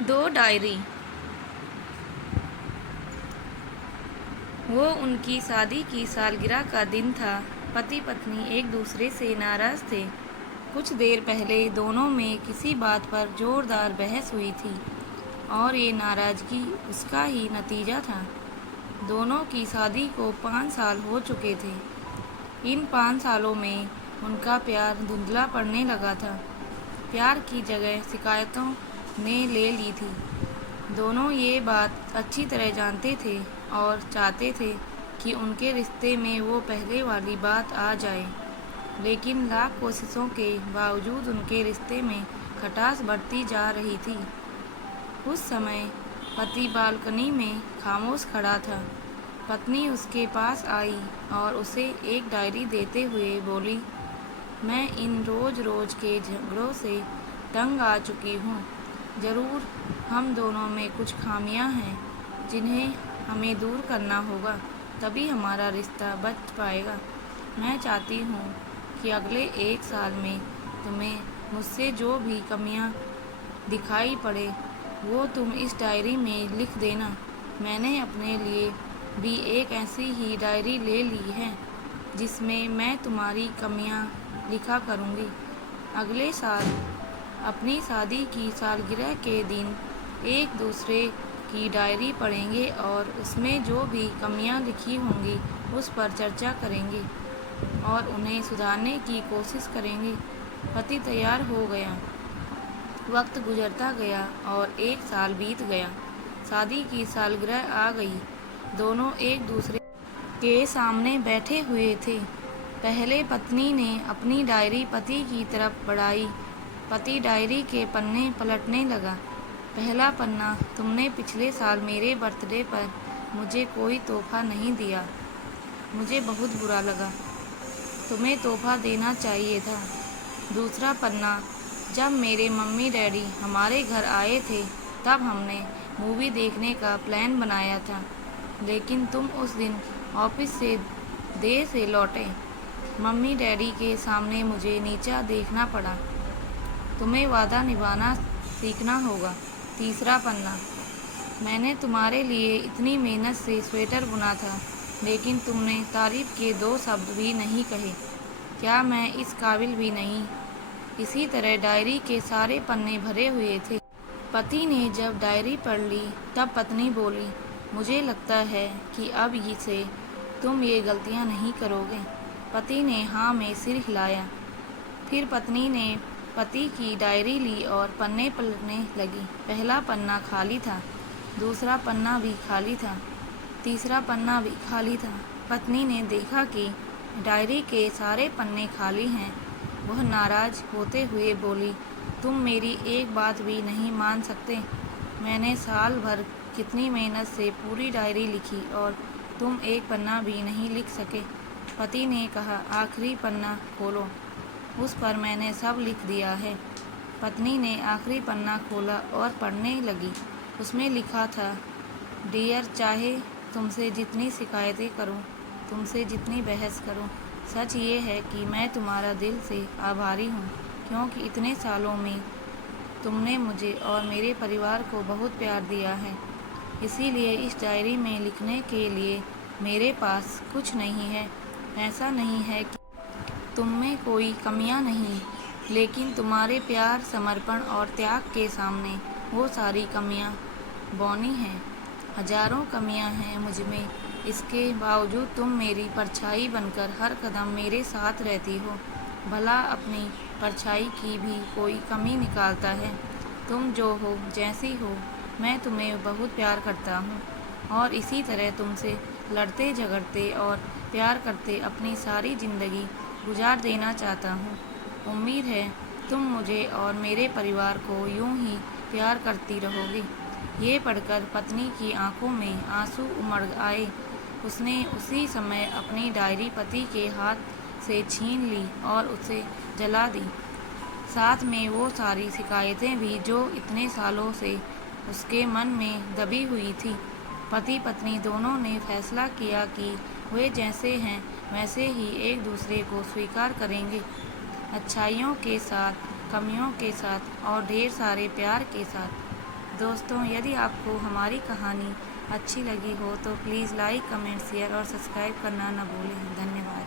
दो डायरी। वो उनकी शादी की सालगिरह का दिन था। पति पत्नी एक दूसरे से नाराज थे। कुछ देर पहले दोनों में किसी बात पर जोरदार बहस हुई थी और ये नाराजगी उसका ही नतीजा था। दोनों की शादी को 5 साल हो चुके थे। इन 5 सालों में उनका प्यार धुंधला पड़ने लगा था। प्यार की जगह शिकायतों ने ले ली थी। दोनों ये बात अच्छी तरह जानते थे और चाहते थे कि उनके रिश्ते में वो पहले वाली बात आ जाए, लेकिन लाख कोशिशों के बावजूद उनके रिश्ते में खटास बढ़ती जा रही थी। उस समय पति बालकनी में खामोश खड़ा था। पत्नी उसके पास आई और उसे एक डायरी देते हुए बोली, मैं इन रोज रोज के झगड़ों से तंग आ चुकी हूँ। ज़रूर हम दोनों में कुछ खामियां हैं जिन्हें हमें दूर करना होगा, तभी हमारा रिश्ता बच पाएगा। मैं चाहती हूँ कि अगले 1 साल में तुम्हें मुझसे जो भी कमियां दिखाई पड़े वो तुम इस डायरी में लिख देना। मैंने अपने लिए भी एक ऐसी ही डायरी ले ली है जिसमें मैं तुम्हारी कमियां लिखा करूँगी। अगले साल अपनी शादी की सालगिरह के दिन एक दूसरे की डायरी पढ़ेंगे और उसमें जो भी कमियां लिखी होंगी उस पर चर्चा करेंगे और उन्हें सुधारने की कोशिश करेंगे। पति तैयार हो गया। वक्त गुजरता गया और 1 साल बीत गया। शादी की सालगिरह आ गई। दोनों एक दूसरे के सामने बैठे हुए थे। पहले पत्नी ने अपनी डायरी पति की तरफ बढ़ाई। पति डायरी के पन्ने पलटने लगा। पहला पन्ना, तुमने पिछले साल मेरे बर्थडे पर मुझे कोई तोहफा नहीं दिया। मुझे बहुत बुरा लगा। तुम्हें तोहफा देना चाहिए था। दूसरा पन्ना, जब मेरे मम्मी डैडी हमारे घर आए थे तब हमने मूवी देखने का प्लान बनाया था, लेकिन तुम उस दिन ऑफिस से देर से लौटे। मम्मी डैडी के सामने मुझे नीचा देखना पड़ा। तुम्हें वादा निभाना सीखना होगा। तीसरा पन्ना, मैंने तुम्हारे लिए इतनी मेहनत से स्वेटर बुना था, लेकिन तुमने तारीफ के 2 शब्द भी नहीं कहे। क्या मैं इस काबिल भी नहीं? इसी तरह डायरी के सारे पन्ने भरे हुए थे। पति ने जब डायरी पढ़ ली तब पत्नी बोली, मुझे लगता है कि अब से तुम ये गलतियां नहीं करोगे। पति ने हाँ में सिर हिलाया। फिर पत्नी ने पति की डायरी ली और पन्ने पलटने लगी। पहला पन्ना खाली था, दूसरा पन्ना भी खाली था, तीसरा पन्ना भी खाली था। पत्नी ने देखा कि डायरी के सारे पन्ने खाली हैं। वह नाराज होते हुए बोली, तुम मेरी एक बात भी नहीं मान सकते। मैंने साल भर कितनी मेहनत से पूरी डायरी लिखी और तुम एक पन्ना भी नहीं लिख सके। पति ने कहा, आखिरी पन्ना खोलो, उस पर मैंने सब लिख दिया है। पत्नी ने आखिरी पन्ना खोला और पढ़ने लगी। उसमें लिखा था, डियर, चाहे तुमसे जितनी शिकायतें करूं, तुमसे जितनी बहस करूं, सच ये है कि मैं तुम्हारा दिल से आभारी हूं, क्योंकि इतने सालों में तुमने मुझे और मेरे परिवार को बहुत प्यार दिया है। इसीलिए इस डायरी में लिखने के लिए मेरे पास कुछ नहीं है। ऐसा नहीं है कि तुम में कोई कमियां नहीं, लेकिन तुम्हारे प्यार, समर्पण और त्याग के सामने वो सारी कमियां बौनी हैं। हजारों कमियां हैं मुझ में, इसके बावजूद तुम मेरी परछाई बनकर हर कदम मेरे साथ रहती हो। भला अपनी परछाई की भी कोई कमी निकालता है। तुम जो हो, जैसी हो, मैं तुम्हें बहुत प्यार करता हूँ और इसी तरह तुमसे लड़ते झगड़ते और प्यार करते अपनी सारी ज़िंदगी गुजार देना चाहता हूँ। उम्मीद है तुम मुझे और मेरे परिवार को यूं ही प्यार करती रहोगी। ये पढ़कर पत्नी की आंखों में आंसू उमड़ आए। उसने उसी समय अपनी डायरी पति के हाथ से छीन ली और उसे जला दी, साथ में वो सारी शिकायतें भी जो इतने सालों से उसके मन में दबी हुई थी। पति पत्नी दोनों ने फैसला किया कि वे जैसे हैं वैसे ही एक दूसरे को स्वीकार करेंगे, अच्छाइयों के साथ, कमियों के साथ और ढेर सारे प्यार के साथ। दोस्तों, यदि आपको हमारी कहानी अच्छी लगी हो तो प्लीज़ लाइक, कमेंट, शेयर और सब्सक्राइब करना न भूलें। धन्यवाद।